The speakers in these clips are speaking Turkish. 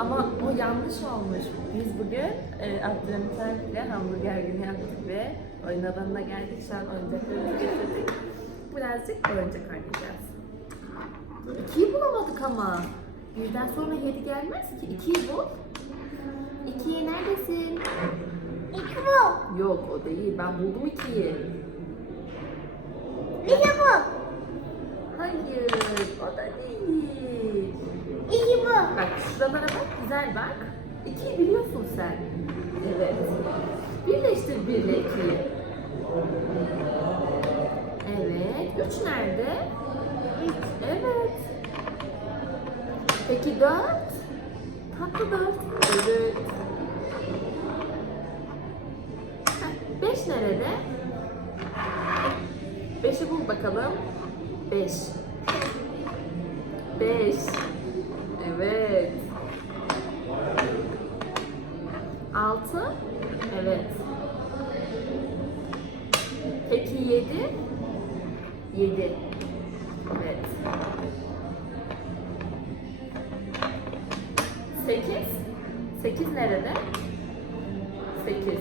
Ama o yanlış olmuş. Biz bugün e, Abdülhamit ile hamburger günü yaptık ve oyun alanına geldik. Şu an oyuncaklarımızı getirdik. Birazcık oyuncak oynayacağız. İkiyi bulamadık ama. Birden sonra yedi gelmez ki. İkiyi bul. İkiyi neredesin? İki bu. Yok o değil. Ben buldum ikiyi. İki bu. Hayır o da değil. İki bu. Bak şuralara bak güzel bak. İkiyi biliyorsun sen. Evet. Birleştir bir ile ikiyi. Evet. Üç nerede? Üç. Evet. Peki dört? Tatlı dört. Evet. Heh, Beş nerede? Beşi bul bakalım. Beş. Beş. Evet. 6. Evet. Peki 7. 7. Evet. 8. 8 nerede? 8.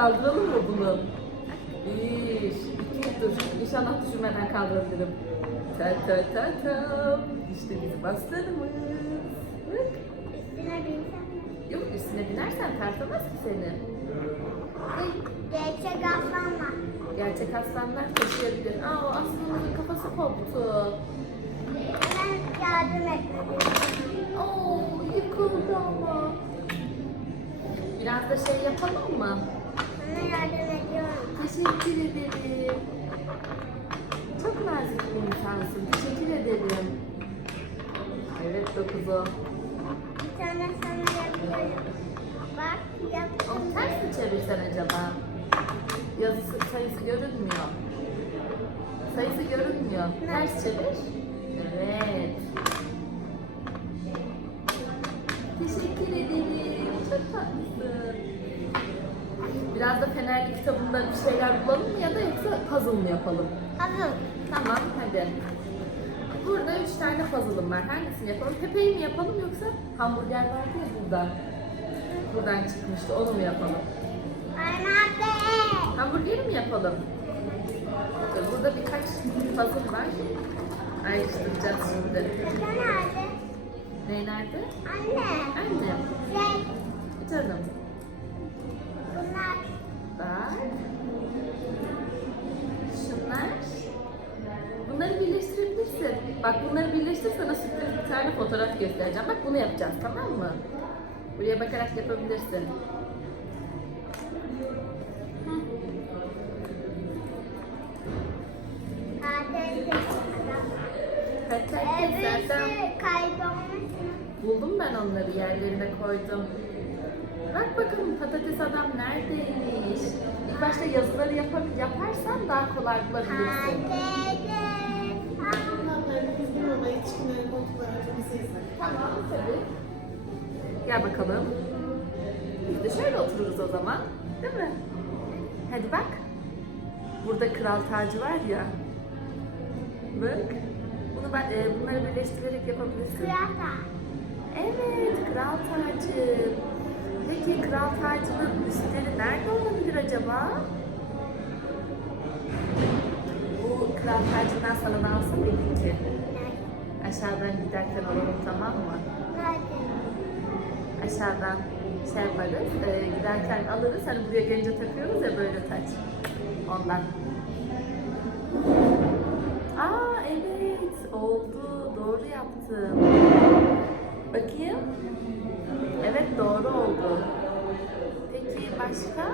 kaldıralım mı bunu? Bir, iki, dur. İnşallah düşürmeden kaldırabilirim. Ta ta ta ta. İşte bizim aslanımız. Bak. Üstüne binsem. Yok üstüne binersen tartamaz ki seni. Gerçek aslan var. Gerçek aslanlar taşıyabilir. Aa o aslanın kafası koptu. Hemen yardım etmeliyim. Oo yıkıldı ama. Biraz da şey yapalım mı? Sana yardım ediyorum. Teşekkür ederim. Çok nazik bir insansın. Teşekkür ederim. Evet dokuzu. Bir tane sana yapıyorum. Bak yaptım. Ters mi çevirsen acaba? Yazısı sayısı görünmüyor. Sayısı görünmüyor. Ters çevir. Evet. Fenerli kitabında bir şeyler bulalım mı ya da yoksa puzzle mı yapalım? Hazır. Tamam hadi. Burada üç tane puzzle'ım var. Hangisini yapalım? Pepe'yi mi yapalım yoksa hamburger vardı ya burada. Buradan çıkmıştı. Onu mu yapalım? Anne. Hamburgeri mi yapalım? Burada birkaç puzzle var. Ayrıştıracağız şimdi. Sen nerede? Ne nerede? Anne. Annem. Şey. Canım. Bak bunları birleştir sana sürpriz bir tane fotoğraf göstereceğim. Bak bunu yapacağız tamam mı? Buraya bakarak yapabilirsin. Patates. Zaten. Kaybolmuş. buldum ben onları yerlerine koydum. Bak bakalım patates adam neredeymiş? İlk başta yazıları yapar, yaparsan daha kolay bulabilirsin. Patates. Odaya çıkmaya koltuklara oturmasıyız. Tamam tabii. Gel bakalım. Biz de şöyle otururuz o zaman. Değil mi? Hadi bak. Burada kral tacı var ya. Bak. Bunu ben, e, bunları birleştirerek yapabilirsin. Kıyafet. Evet, kral tacı. Peki kral tacının üstleri nerede olabilir acaba? Bu kral tacından sana ne alsın ki? Aşağıdan giderken alalım tamam mı? Nerede? Aşağıdan şey yaparız, e, giderken alırız. Hani buraya gelince takıyoruz ya böyle taç. Ondan. Aa evet, oldu. Doğru yaptım. Bakayım. Evet doğru oldu. Peki başka?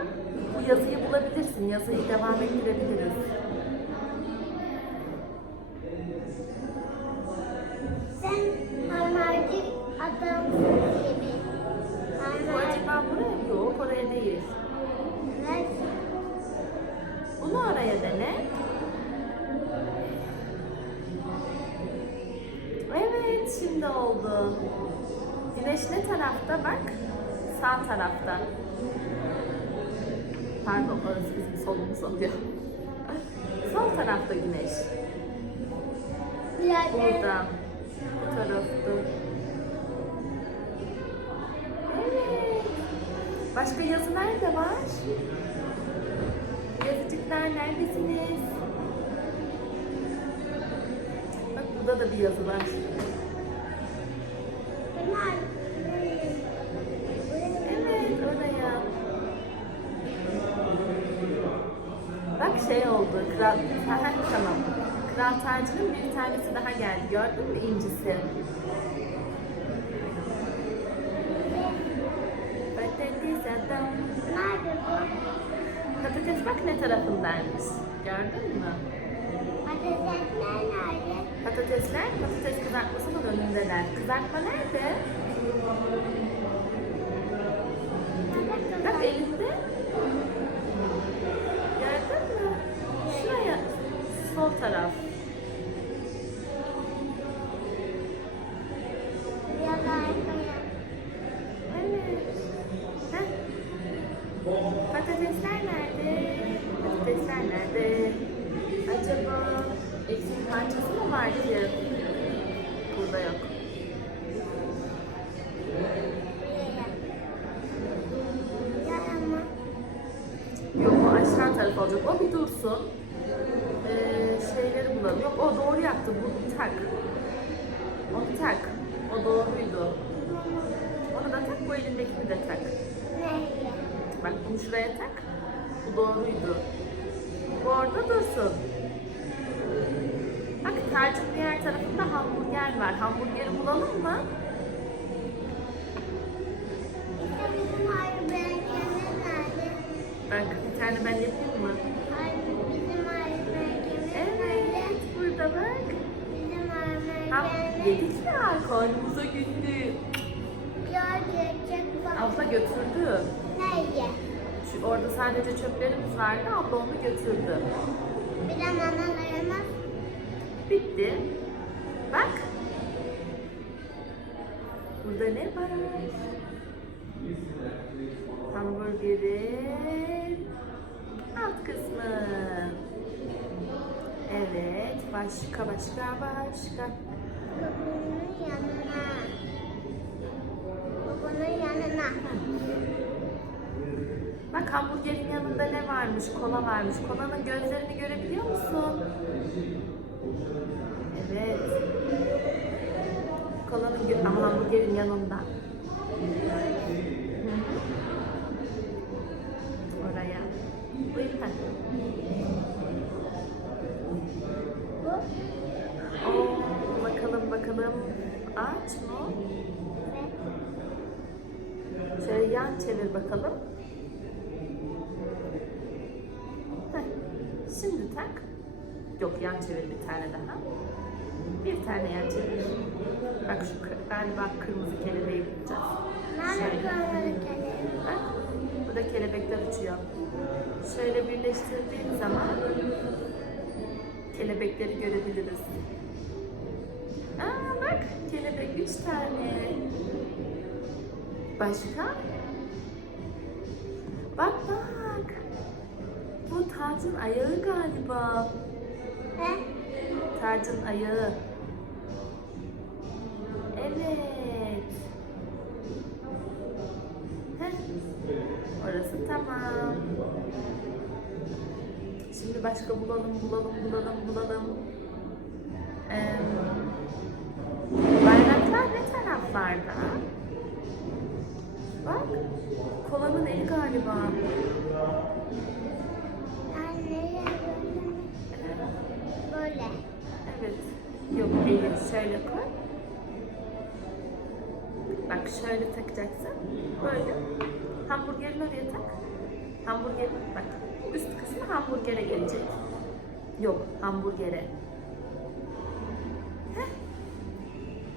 Bu yazıyı bulabilirsin. Yazıyı devam ettirebiliriz. Şimdi oldu. Güneş ne tarafta bak? Sağ tarafta. Pardon orası bizim solumuz oluyor. Sol tarafta güneş. Burada. Bu tarafta. Evet. Başka yazı nerede var? Yazıcıklar neredesiniz? Bak burada da bir yazı var. Bunlar. Evet oraya. Bak şey oldu. Kral... tamam. Kral tacının bir tanesi daha geldi. Gördün mü incisi? Patates adam. Nerede bu? Patates bak ne tarafındaymış. Gördün mü? Patatesler nerede? Patatesler patates kızartmasının önündeler. Kızartma nerede? Bak elinde. Gördün mü? Şuraya. Sol taraf. Patatesler nerede? Patatesler nerede? Acaba eksik parçası mı var ki? Burada yok. Yok o aşağı taraf olacak. O bir dursun. Ee, şeyleri bulalım. Yok o doğru yaptı. Bu tak. Onu tak. O doğruydu. Onu da tak. Bu elindekini de tak. Nerede? Bak bunu şuraya tak. Bu doğruydu. Bu orada dursun. Bak tacın diğer tarafında hamburger var. Hamburgeri bulalım mı? Bak bir tane ben yapayım mı? Bizim Evet. Burada bak. Bizim belgeler. yedik ya. Karnımıza gitti. Abla götürdü. Nerede? Şu orada sadece çöplerimiz vardı. Abla onu götürdü. Bir de mamalarımız. Bitti. Bak. Burada ne var? Hamburgerin alt kısmı. Evet. Başka başka başka. Bunun yanına. Bunun yanına. Bak hamburgerin yanında ne varmış? Kola varmış. Kolanın gözlerini görebiliyor musun? Evet. Kolanın gö- ama hamburgerin yanında. Oraya. Buyur ha. Bu. Oo, bakalım bakalım. Ağaç mı? o? Şöyle yan çevir bakalım. Heh, Şimdi tak. Yok yan çevir bir tane daha. Bir tane yan çevir. Bak şu galiba kırmızı kelebeği bulacağız. Nerede kırmızı kelebek? Bak burada kelebekler uçuyor. Şöyle birleştirdiğin zaman kelebekleri görebiliriz. Aa bak kelebek üç tane. Başka? Bak bak. Tacın ayağı galiba. He? Tacın ayağı. Evet. Heh. Orası tamam. Şimdi başka bulalım, bulalım, bulalım, bulalım. Ee, bayraklar ne taraflarda? Bak, kolanın eli galiba. Anne böyle. Evet. Yok eli şöyle koy. Bak şöyle takacaksın. Böyle. Hamburgerin oraya tak. Hamburger bak. Üst kısmı hamburgere gelecek. Yok hamburgere. Heh.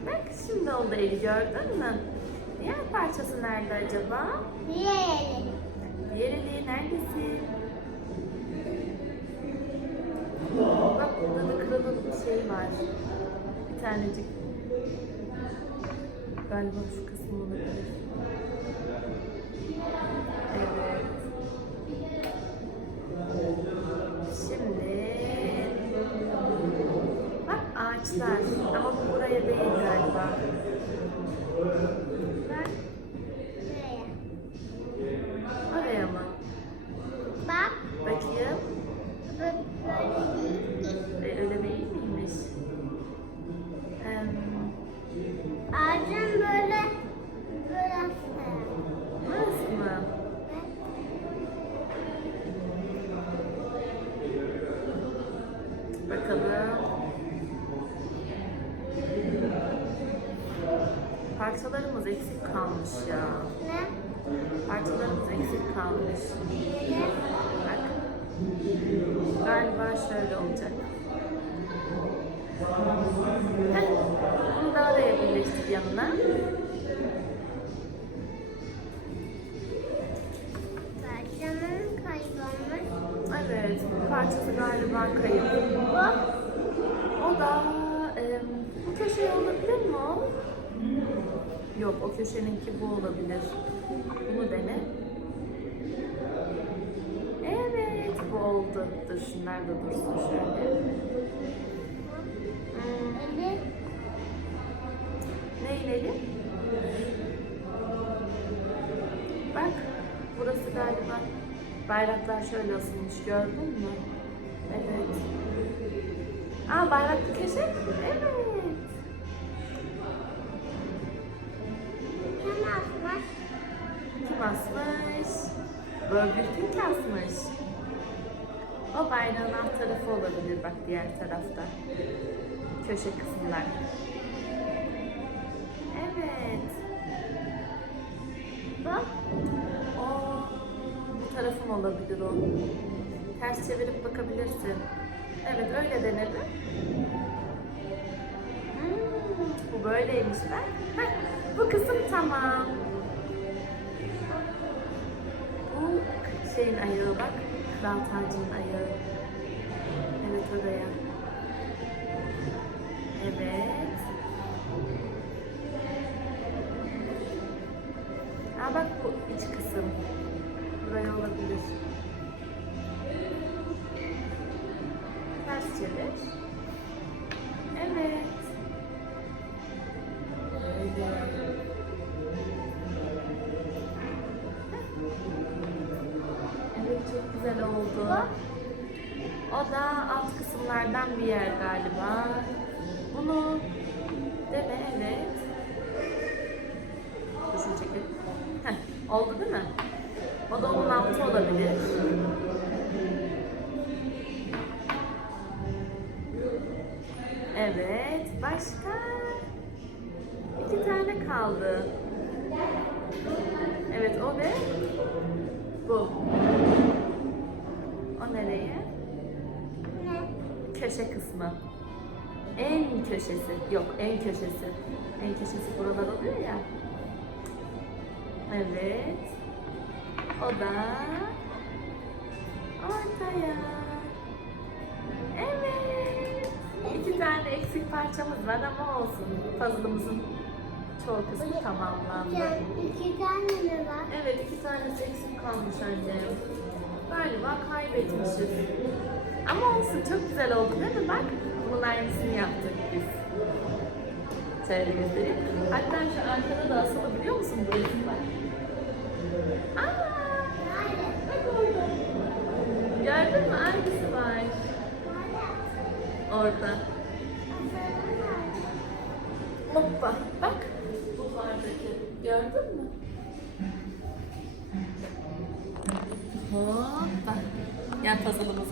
Bak şimdi oldu eli gördün mü? Diğer parçası nerede acaba? Diğeri. Diğer eli neredesin? Bak burada da bir şey var. Bir tanecik. Galiba şu kısmı olabilir. Evet. Şimdi bak ağaçlar ama bu buraya değil galiba. Kalmış ya. Ne? Parçalarımız eksik kalmış. Bak. Galiba şöyle olacak. Heh, bunu da oraya birleştir yanına. Evet, bu parçası galiba kayıp. O da em, bu köşe olabilir mi o? Yok, o köşeninki bu olabilir. Bunu dene. Evet, bu oldu. Dur şunlar da dursun şöyle. Eli. ne inelim? Bak, burası galiba bayraklar şöyle asılmış gördün mü? Evet. Aa bayraklı köşe? Evet. Burger King asmış. O bayrağın alt tarafı olabilir bak diğer tarafta. Köşe kısımlar. Evet. Bu. O bu tarafım olabilir o. Ters çevirip bakabilirsin. Evet öyle denelim. Hmm, bu böyleymiş ben. Heh, bu kısım tamam. Bu şeyin ayağı bak. Kral tacının ayağı. Evet oraya. Evet. Aa bak bu iç kısım. Buraya olabilir. Ters çevir. Bir yer galiba. Bunu dene evet. Dur şunu çekelim. Heh, oldu değil mi? O da onun altı olabilir. Evet, başka? İki tane kaldı. Evet, o ve bu. O nereye? Ne? Köşe kısmı. En köşesi. Yok, en köşesi. En köşesi buralar oluyor ya. Evet. O da ortaya. Evet. İki tane eksik parçamız var ama olsun. Puzzle'ımızın çoğu kısmı tamamlandı. İki, iki tane mi var? Evet iki tanesi eksik kalmış anne. Galiba kaybetmişiz. Ama olsun çok güzel oldu değil mi? Bak bunun aynısını yaptık biz. Şöyle göstereyim. Hatta şu arkada da asılı biliyor musun bu resim var? Aa! Bak orada. Gördün mü? Aynısı var. Orada.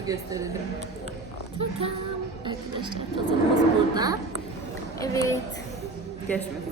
Gösterelim. Tatam. Arkadaşlar puzzle'ımız burada. Evet. Görüşmek.